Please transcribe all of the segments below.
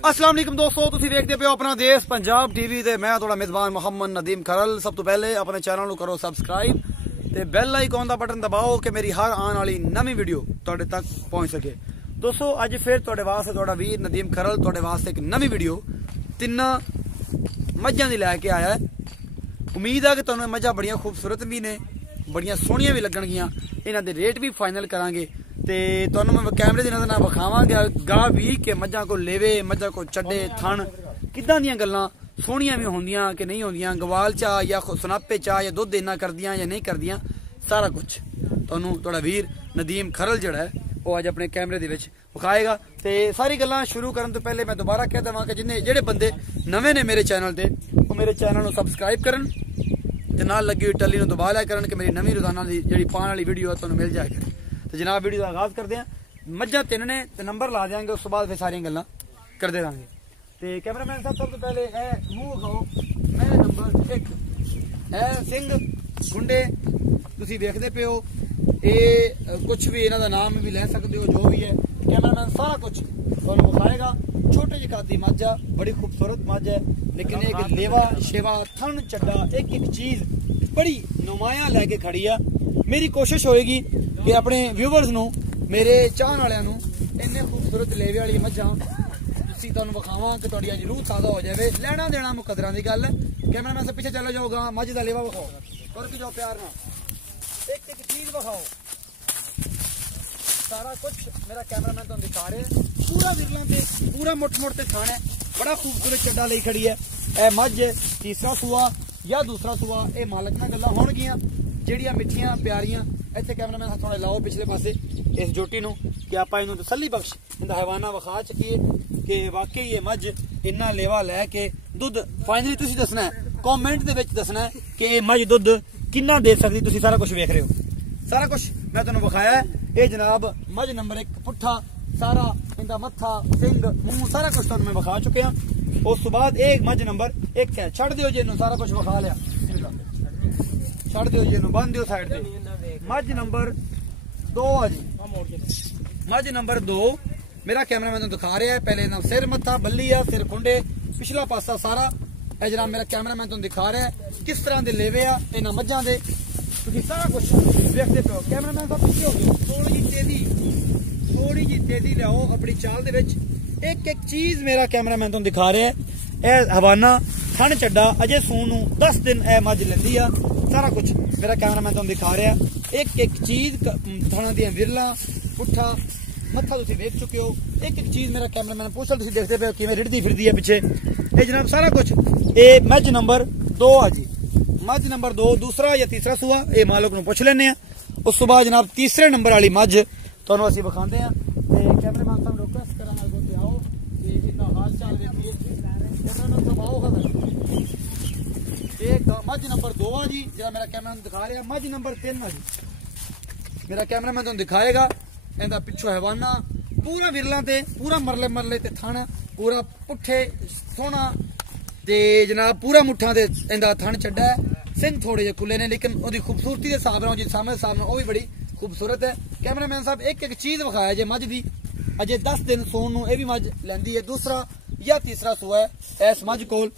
अस्सलाम वालेकुम दोस्तों, तुसी देखते पे हो अपना देश पंजाब टीवी ते मैं थोड़ा मेजबान मोहम्मद नदीम खरल। सब तो पहले अपने चैनल को करो सबसक्राइब ते बेल आइकॉन का बटन दबाओ कि मेरी हर आने वाली नवी वीडियो तुहाडे तक पहुंच सके। दोस्तों अज फिर तुहाडे वास्ते तुहाडा वीर नदीम खरल तुहाडे वास्ते एक नवी वीडियो तिन्ना मझां दी लैके आया है। उम्मीद है कि तुहानूं मझां बड़ियां खूबसूरत भी ने, बड़ियां सोहणियां भी लगणगियां। इन्हां दे रेट भी फाइनल करांगे ते तुहानूं मैं कैमरे दी नज़र नाल विखावांगा गा भी कि मझां को लेवे, मझां को छड्डे, थण किदां दियां गल्लां सोहणियां भी होंदियां कि नहीं होंदियां, गवाल चा या सुनापे चा या दुध इन्ना करदियां या नहीं करदियां, सारा कुछ तुहानूं तुहाडा वीर नदीम खरल जिहड़ा है वो अज अपने कैमरे दे विच विखाएगा। ते सारी गल्लां शुरू करन तो पहले मैं दोबारा कह देवां कि जिन्ने जेहड़े बंदे नवे ने मेरे चैनल ते वो मेरे चैनल नूं सबसक्राइब करन ते नाल लगी हुई टल्ली नूं दबा लिया करन कि मेरी नवीं रोजाना दी जिहड़ी पाण वाली वीडियो है तुहानूं मिल जाए। तो जनाब वीडियो का आगाज करते हैं। मझां तिन्न ने ते नंबर ला देंगे, उस बाद फिर सारियां गल्लां करते रहेंगे। तो कैमरामैन साहब सब तो पहले मूँह विखाओ। मैं नंबर 1 सिंह गुंडे तुसीं देखदे पे हो। ये कुछ भी इन्हां दा नाम भी ले सकते हो, जो भी है कैमरामैन सारा कुछ तुहानूं विखाएगा। छोटे जी कादी मझ आ, बड़ी खूबसूरत मझ है, लेकिन एक लेवा शेवा थन चड्डा एक एक चीज बड़ी नुमाया लैके खड़ी आ। मेरी कोशिश होएगी कि अपने व्यूवर्स नूं, मेरे चाहण वालियां नूं इन्ने खूबसूरत लेवे वाली मझां तुसीं तुहानूं विखावां कि तुहाडी अज रूह ताज़ा हो जाए। लैना देना मुकदरां दी गल है। कैमरामैन से पीछे चले जाओगा, मझ दा लेवा विखाओ, तुर के जाओ प्यार नाल, एक एक चीज विखाओ। सारा कुछ मेरा कैमरामैन तुहानूं दिखा रहे हैं। पूरा विरलां ते पूरा मुठ मुठ ते थान है, बड़ा खूबसूरत चड्डा लई खड़ी है। ए मझ तीसरा सूआ या दूसरा सूआ, ये मालक नाल गल्लां होणगियां ਜਿਹੜੀਆਂ ਮਿੱਠੀਆਂ ਪਿਆਰੀਆਂ। ਇੱਥੇ ਕੈਮਰਾਮੈਨ ਥੋੜਾ ਲਾਓ ਪਿਛਲੇ ਪਾਸੇ ਇਸ ਜੋਟੀ ਨੂੰ ਕਿ ਆਪਾਂ ਇਹਨੂੰ ਤਸੱਲੀ ਬਖਸ਼ ਇਹਦਾ ਹਵਾਨਾ ਵਿਖਾ ਚੁੱਕੀਏ ਕਿ ਵਾਕਈ ਇਹ ਮੱਝ ਇੰਨਾ ਲੇਵਾ ਲੈ ਕੇ ਦੁੱਧ ਫਾਈਨਲੀ ਤੁਸੀਂ ਦੱਸਣਾ ਹੈ, ਕਮੈਂਟ ਦੇ ਵਿੱਚ ਦੱਸਣਾ ਹੈ ਕਿ ਇਹ ਮੱਝ ਦੁੱਧ ਕਿੰਨਾ ਦੇ ਸਕਦੀ। ਤੁਸੀਂ ਸਾਰਾ ਕੁਝ ਵੇਖ ਰਹੇ ਹੋ, ਸਾਰਾ ਕੁਝ ਮੈਂ ਤੁਹਾਨੂੰ ਵਿਖਾਇਆ ਹੈ। ਇਹ ਜਨਾਬ ਮੱਝ ਨੰਬਰ 1 ਪੁੱਠਾ ਸਾਰਾ ਇਹਦਾ ਮੱਥਾ ਸਿੰਘ ਮੂੰਹ ਸਾਰਾ ਕੁਝ ਤੁਹਾਨੂੰ ਮੈਂ ਵਿਖਾ ਚੁੱਕਿਆ। ਉਸ ਤੋਂ ਬਾਅਦ ਇਹ ਮੱਝ ਨੰਬਰ 1 ਹੈ। ਛੱਡ ਦਿਓ ਜੀ ਇਹਨੂੰ, ਸਾਰਾ ਕੁਝ ਵਿਖਾ ਲਿਆ, ਛੱਡ ਦਿਓ ਜੀ ਇਹਨੂੰ, ਬੰਨ ਦਿਓ ਸਾਈਡ ਤੇ। ਮੱਝ ਨੰਬਰ 2 ਆ ਜੀ, ਮੱਝ ਨੰਬਰ 2 ਮੇਰਾ ਕੈਮਰਾਮੈਨ ਤੁਹਾਨੂੰ ਦਿਖਾ ਰਿਹਾ ਹੈ। ਪਹਿਲੇ ਨਾ ਸਿਰ ਮੱਥਾ ਬੱਲੀ ਆ, ਸਿਰ ਖੁੰਡੇ, ਪਿਛਲਾ ਪਾਸਾ ਸਾਰਾ। ਇਹ ਜਨਾਬ ਮੇਰਾ ਕੈਮਰਾਮੈਨ ਤੁਹਾਨੂੰ ਦਿਖਾ ਰਿਹਾ ਹੈ ਕਿਸ ਤਰ੍ਹਾਂ ਦੇ ਲੇਵੇ ਆ ਇਹਨਾਂ ਮੱਝਾਂ ਦੇ। ਤੁਸੀਂ ਸਾਰਾ ਕੁਝ ਵੇਖਦੇ ਪਏ ਹੋ। ਕੈਮਰਾਮੈਨ ਸਾਹਿਬ ਪਿੱਛੇ ਹੋ ਗਏ, ਥੋੜੀ ਜੀ ਤੇਜ਼ੀ ਲਿਆਓ ਆਪਣੀ ਚਾਲ ਦੇ ਵਿੱਚ। ਇੱਕ ਇੱਕ ਚੀਜ਼ ਮੇਰਾ ਕੈਮਰਾਮੈਨ ਤੁਹਾਨੂੰ ਦਿਖਾ ਰਿਹਾ ਹੈ। ਇਹ ਹਵਾਨਾ ਥਣ ਚੱਡਾ ਅਜੇ ਸੂਣ ਨੂੰ 10 ਦਿਨ ਇਹ ਮੱਝ ਲੈਂਦੀ ਆ। सारा कुछ मेरा कैमरामैन तुहानूं दिखा रहा है। एक एक चीज थाना दियां विरलां पुट्ठा मत्था तुसीं देख चुके हो। एक एक चीज मेरा कैमरामैन पोस्टर तुसीं देखते पे हो किवें रिड़दी फिरदी है पिछे। ये जनाब सारा कुछ ये मझ नंबर 2 आ जी, मझ नंबर 2 दूसरा या तीसरा सूआ, ये मालक नूं पुछ लैने आ। उस तो बाद जनाब तीसरे नंबर वाली मझ तुहानूं असीं विखांदे आ। ते कैमरामैन साहब रिक्वेस्ट करांगा अगों ते आओ ते इहदा हाल चाल देखिए। कैमरामैन साहब आओ खबर एक मझ नंबर 2 आ जी, जो मेरा कैमरा दिखा रहा। मझ नंबर 3 आ जी, मेरा कैमरामैन तुहानूं दिखाएगा। इहदा पिछों हवाना पूरा विरलां ते पूरा मरले मरले ते थण पूरा पुट्ठे सोहना ते जनाब पूरा मुठ्ठां ते इहदा थण चड्डा है। सिंह थोड़े जे खुले ने, लेकिन ओहदी खूबसूरती दे हिसाब नाल जी सामने वो भी बड़ी खूबसूरत है। कैमरामैन साहब एक एक चीज विखाया जे मझ दी। अजे 10 दिन सोण नूं ये भी मझ लैंदी है। दूसरा या तीसरा सूआ है इस मझ कोल।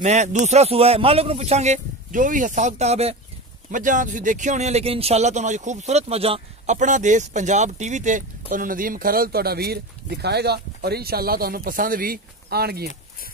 मैं दूसरा सूआ है, मालक नूं पुछांगे जो भी हिसाब किताब है। मझां तुसीं देखी होणियां, लेकिन इंशाअल्लाह तुहानूं अज खूबसूरत मझां अपना देश पंजाब टीवी ते तुहानूं नदीम खरल तुहाडा वीर दिखाएगा और इंशाअल्लाह तुहानूं पसंद भी आणगियां।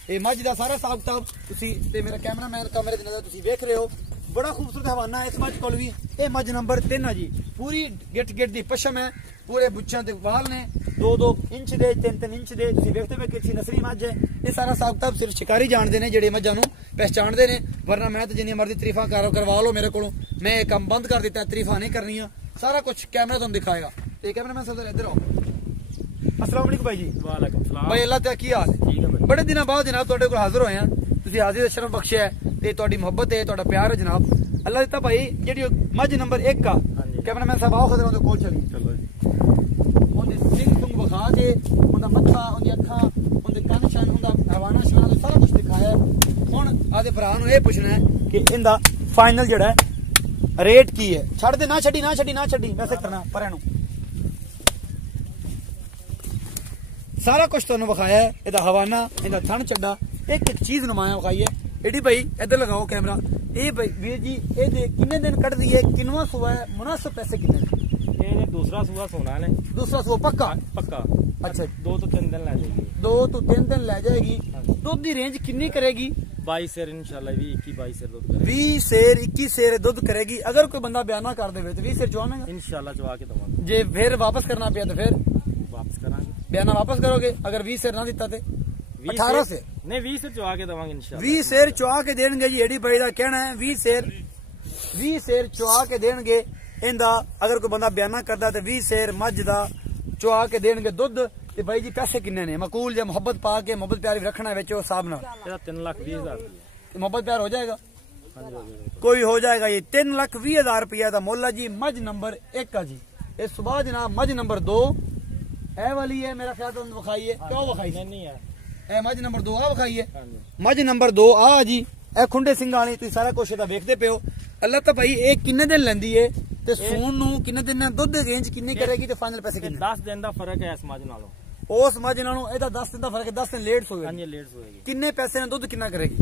ये मझ दा सारा हिसाब किताब तुसीं ते मेरा कैमरामैन कैमरे दी नज़र तुसीं वेख रहे हो। बड़ा खूबसूरत हवाना है इस मझ कोल भी। ये मझ नंबर 3 है जी, पूरी गिट दी पशम है, पूरे बुच्छां ते वाल ने 2-2 इंच दे 3-3 इंच दे। तुसीं देखते पे किसी नसली मझ है। ये सारा हिसाब किताब सिर्फ शिकारी जानते हैं जेडे मझां नूं पहचानते हैं, वरना मैं तो जिन्नी मर्जी तरीफा करवा लो मेरे कोलों, मैं ये काम बंद कर दिता, तरीफा नहीं करनियां। सारा कुछ कैमरा तुहानूं दिखाएगा। तो कैमरामैन साहब इधर आओ। अस्सलाम वालेकुम भाई जी। वालेकुम सलाम भाई, अल्लाह तआला की हाल है? ठीक है भाई, बड़े दिनों बाद जनाब तुहाडे कोल हाजिर होए हैं। तुसीं हाजिर शर्फ बख्शिया है ते तुहाडी मुहब्बत है, तुहाडा प्यार है जनाब, अल्लाह दिता भाई। जेहड़ी मझ नंबर 1 का कैमरामैन साहब आओ खदर कोल चली। चलो जी, ओहदे सिंह सुंग विखा के ओहदा मत्था, ओहदी अखां, ओहदे कन्न शन, ओहदा हवाना शवाना सारा कुछ दिखाया। हुण आदे भरा नूं ये पुछना है कि इंदा फाइनल जेहड़ा है रेट की है। छड़ दे, ना छड्डी वैसे करना परे नूं। ਸਾਰਾ ਕੁਝ ਤੁਹਾਨੂੰ ਵਿਖਾਇਆ ਹੈ, ਇਹਦਾ ਹਵਾਨਾ, ਇਹਦਾ ਥਣ ਚੱਡਾ, ਇੱਕ ਇੱਕ ਚੀਜ਼ ਨਮਾਇਆ ਵਿਖਾਈ ਹੈ। एडी भाई इधर लगाओ कैमरा। ये भाई वीर जी ये किन्ने दिन कट दी है, किनवा सुबह है, मुनासिब पैसे कितने? ये दूसरा सुबह सोना है। दूसरा सुबह पक्का? पक्का। अच्छा 2 तो 3 दिन ले जाएगी। 2 तो 3 दिन ले जाएगी। दूध की रेंज कितनी करेगी? 22 सेर इंशाल्लाह, 21-22 सेर दूध करेगी। 20 सेर 21 सेर दूध करेगी। अगर कोई बंदा बयाना कर दे तो 20 सेर चुवाएगा इंशाल्लाह, चुवा के दवांगे। जे फिर वापस करना पिया तो फिर वापस करांगे। बयाना वापस करोगे अगर 20 सेर ना दिता तो 18 से नहीं 20 से चुवा के दवांगे इंशाल्लाह। 20 सेर चुवा के देंगे जी। एडी भाई का कहना है 20 सेर चुवा के देंगे। इंदा अगर कोई बंदा बयाना करता तो 20 सेर मझ दा चुवा के देंगे दुध। ते भाई जी पैसे किन्ने ने? मकूल या मोहब्बत पा के मोहब्बत प्यार भी रखना है हिसाब ना 3,20,000 मोहब्बत प्यार हो जाएगा। कोई हो जाएगा। ये 3,20,000 रुपया का मोला जी। मझ नंबर 1 का जी। इस सुबह जनाब मझ नंबर 2 ए वाली है मेरा ख्याल तो विखाइए। क्यों विखाई? नहीं है ए मझ नंबर 2 आ विखाइए। मझ नंबर 2 आ जी। ए खुंडे सिंह वाली तुम सारा कुछ वेखते पे हो। अल्लाह तो भाई ये किन्ने दिन लेंदी है ते सून नू किन्ने दिन दुध रेंज किन्नी करेगी ते फाइनल पैसे किन्ने? 10 दिन का फर्क है इस मझ नालों। उस मझ नालों एदा 10 दिन का फर्क है। 10 दिन लेट सोएगी। हां, ये लेट सोएगी। किन्ने पैसे ने दुध किन्ना करेगी?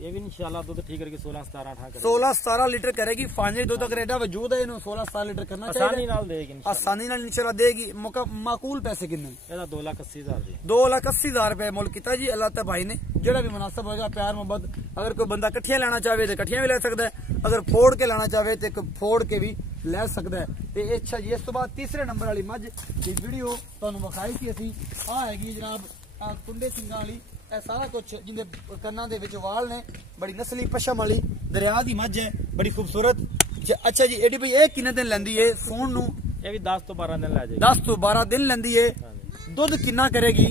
ये भी इंशाल्लाह दूध ठीक करके 16-17-18 करेगी। 16-17 लीटर करेगी। फाइनल दुध अगर एडा वजूद है इन्हों 16-17 लीटर करना चाहिए। आसानी नाल देगी इंशाल्लाह। आसानी नाल इंशाल्लाह देगी। माकूल पैसे किन्ने? एदा 2,80,000 दी। 2,80,000 रुपए मुल किता जी अल्लाह ता भाई ने। जेड़ा भी मुनासिब होगा प्यार मोहब्बत। अगर कोई बंदा कट्ठियां लेना चाहे तो कट्ठियां भी ले सकता है। अगर फोड़ के लेना चाहे तो फोड़ के भी ले सकता है। ते अच्छा जी इस तो बाद तीसरे नंबर वाली मझ की वीडियो तुहानू विखाई सी असी। आ हैगी जनाब कुंडे सिंगां वाली। सारा कुछ जिंदे कन्ना दे विच वाल ने। बड़ी नस्ली पशम वाली दरिया दी मझ है, बड़ी खूबसूरत। अच्छा जी एडी भाई ये किन्ने दिन लेंदी है सून नू? ये भी 10 तो 12 दिन ले जाएगी। 10 तो 12 दिन लेंदी है। दुध किन्ना करेगी?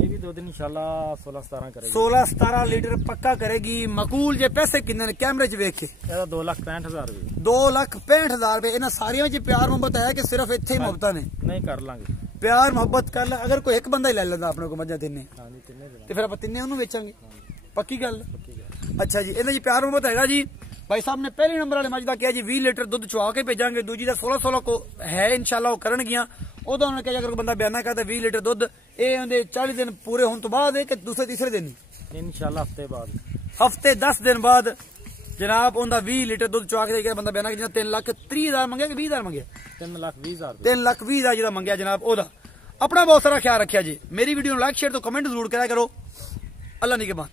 ये भी 2 दिन इंशाल्लाह 16-17 करेगी। 16-17 लीटर पक्का करेगी। मकूल जे पैसे किन्ने ने कैमरे च वेख के? ਇਹਦਾ 2,65,000 रुपए। 2,65,000 रुपए। इन्हां सारियां च प्यार मोहब्बत है कि सिर्फ इत्थे ही मोहब्बत ने? नहीं कर लांगे प्यार मोहब्बत कर ले। अगर कोई एक बंदा ही ले लेंदा अपने को मझां तिन्ने हां जी, तिन्ने दिन ते फिर आप तिन्ने ओनू बेचांगे। पक्की गल? पक्की गल। अच्छा जी इन्हां जी प्यार मोहब्बत हैगा जी। भाई साहब ने पहले नंबर वाले मझ दा किया जी 20 लीटर दुध चुवा के भेजांगे। दूजी दा 16 को है इंशाल्लाह वो करनगियां। उदों उन्होंने कहा अगर बंदा बयाना करता 20 लीटर दुध ये उनके 40 दिन पूरे होने तो बाद है कि दूसरे तीसरे दिन ही? इंशाल्लाह हफ्ते बाद। हफ्ते 10 दिन बाद जनाब उनका 20 लीटर दुध चुवा के बंदा बयाना कि 3,30,000 मंगया कि 20,000 मंगया? 3,20,000 3,20,000 जिहदा मंगया जनाब ओदा। अपना बहुत सारा ख्याल रखिया जी। मेरी वीडियो लाइक शेयर तो कमेंट जरूर करा करो। अल्लाह निगहबान।